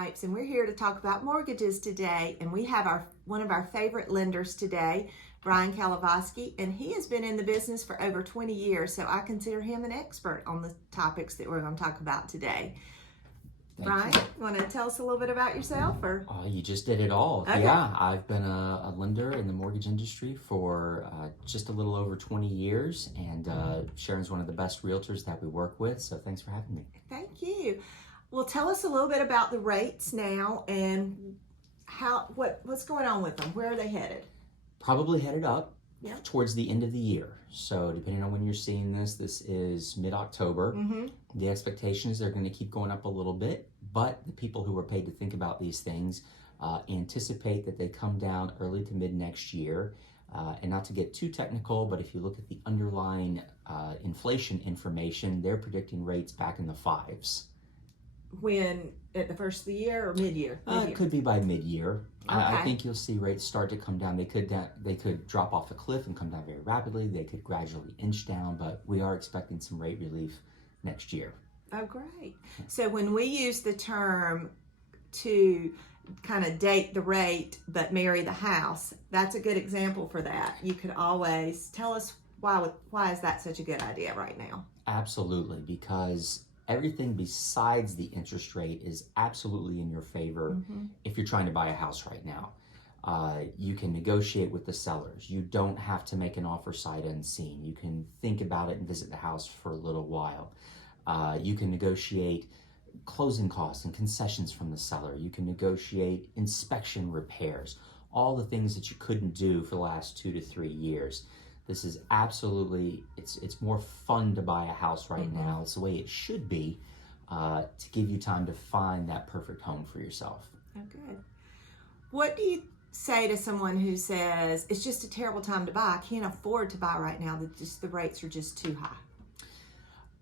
Snipes, and we're here to talk about mortgages today. And we have one of our favorite lenders today, Brian.kovaleski, and he has been in the business for over 20 years, so I consider him an expert on the topics that we're going to talk about today. Brian, you want to tell us a little bit about yourself? Or you just did it all. Okay. Yeah, I've been a lender in the mortgage industry for just a little over 20 years, and Sharon's one of the best realtors that we work with, so thanks for having me. Thank you. Well, tell us a little bit about the rates now and what's going on with them. Where are they headed? Probably headed up towards the end of the year. So depending on when you're seeing this is mid-October. Mm-hmm. The expectation is they're going to keep going up a little bit, but the people who are paid to think about these things anticipate that they come down early to mid next year. And not to get too technical, but if you look at the underlying inflation information, they're predicting rates back in the 5s. When at the first of the year or mid-year? It could be by mid-year. Okay. I think you'll see rates start to come down. They could drop off a cliff and come down very rapidly. They could gradually inch down, but we are expecting some rate relief next year. Oh, great. So when we use the term to kind of date the rate but marry the house, that's a good example for that. You could always tell us why is that such a good idea right now? Absolutely, because everything besides the interest rate is absolutely in your favor. Mm-hmm. If you're trying to buy a house right now. You can negotiate with the sellers. You don't have to make an offer sight unseen. You can think about it and visit the house for a little while. You can negotiate closing costs and concessions from the seller. You can negotiate inspection repairs, all the things that you couldn't do for the last 2 to 3 years. This is absolutely, it's more fun to buy a house right Mm-hmm. now. It's the way it should be to give you time to find that perfect home for yourself. Oh, good. What do you say to someone who says, it's just a terrible time to buy, I can't afford to buy right now, the rates are just too high?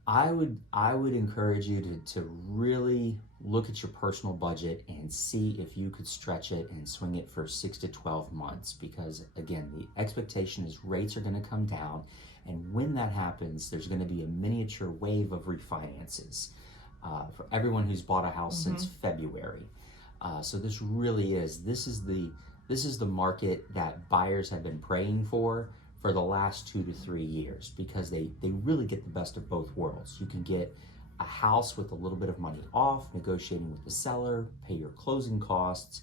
I would encourage you to really look at your personal budget and see if you could stretch it and swing it for 6 to 12 months, because again, the expectation is rates are going to come down, and when that happens, there's going to be a miniature wave of refinances for everyone who's bought a house Mm-hmm. since February. So this really is the market that buyers have been praying for the last 2 to 3 years, because they really get the best of both worlds. You can get a house with a little bit of money off, negotiating with the seller, pay your closing costs,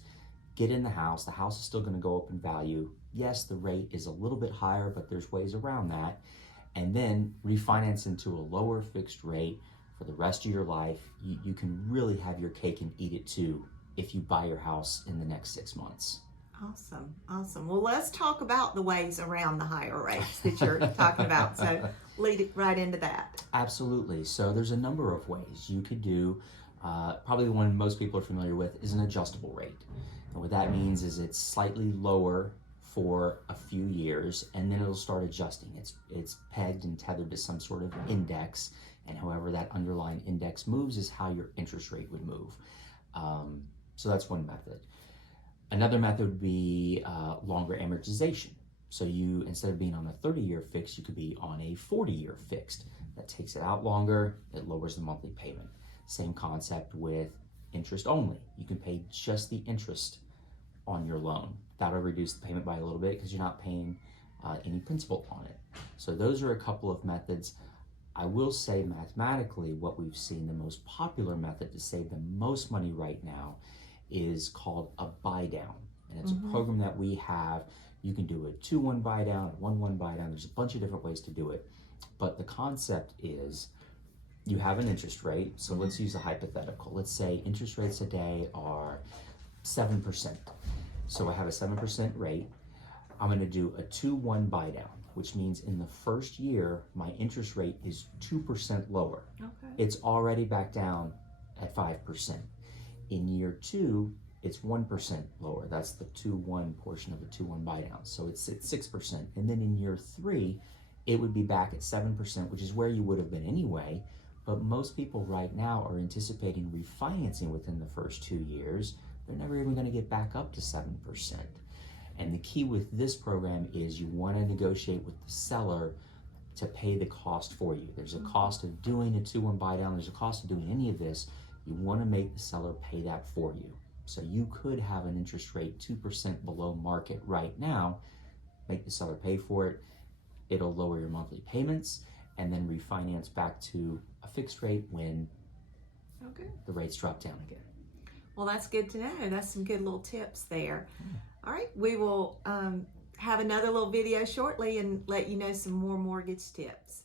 get in the house is still going to go up in value. Yes, the rate is a little bit higher, but there's ways around that. And then refinance into a lower fixed rate for the rest of your life. You can really have your cake and eat it too if you buy your house in the next 6 months. Awesome. Well, let's talk about the ways around the higher rates that you're talking about. So lead it right into that. Absolutely. So there's a number of ways you could do. Probably the one most people are familiar with is an adjustable rate. And what that means is it's slightly lower for a few years, and then it'll start adjusting. It's pegged and tethered to some sort of index, and however that underlying index moves is how your interest rate would move. So that's one method. Another method would be longer amortization. So you, instead of being on a 30-year fixed, you could be on a 40-year fixed. That takes it out longer, it lowers the monthly payment. Same concept with interest only. You can pay just the interest on your loan. That'll reduce the payment by a little bit because you're not paying any principal on it. So those are a couple of methods. I will say mathematically, what we've seen, the most popular method to save the most money right now is called a buy down. And it's Mm-hmm. a program that we have. You can do a 2-1 buy down, a 1-1 buy down. There's a bunch of different ways to do it. But the concept is you have an interest rate. So Mm-hmm. let's use a hypothetical. Let's say interest rates today are 7%. So I have a 7% rate. I'm going to do a 2-1 buy down, which means in the first year, my interest rate is 2% lower. Okay. It's already back down at 5%. In year 2, it's 1% lower. That's the 2-1 portion of a 2-1 buy down. So it's at 6%. And then in year 3, it would be back at 7%, which is where you would have been anyway. But most people right now are anticipating refinancing within the first 2 years. They're never even going to get back up to 7%. And the key with this program is you want to negotiate with the seller to pay the cost for you. There's a cost of doing a 2-1 buy down. There's a cost of doing any of this. You want to make the seller pay that for you. So you could have an interest rate 2% below market right now, make the seller pay for it. It'll lower your monthly payments and then refinance back to a fixed rate when the rates drop down again. Well, that's good to know. That's some good little tips there. All right, we will have another little video shortly and let you know some more mortgage tips.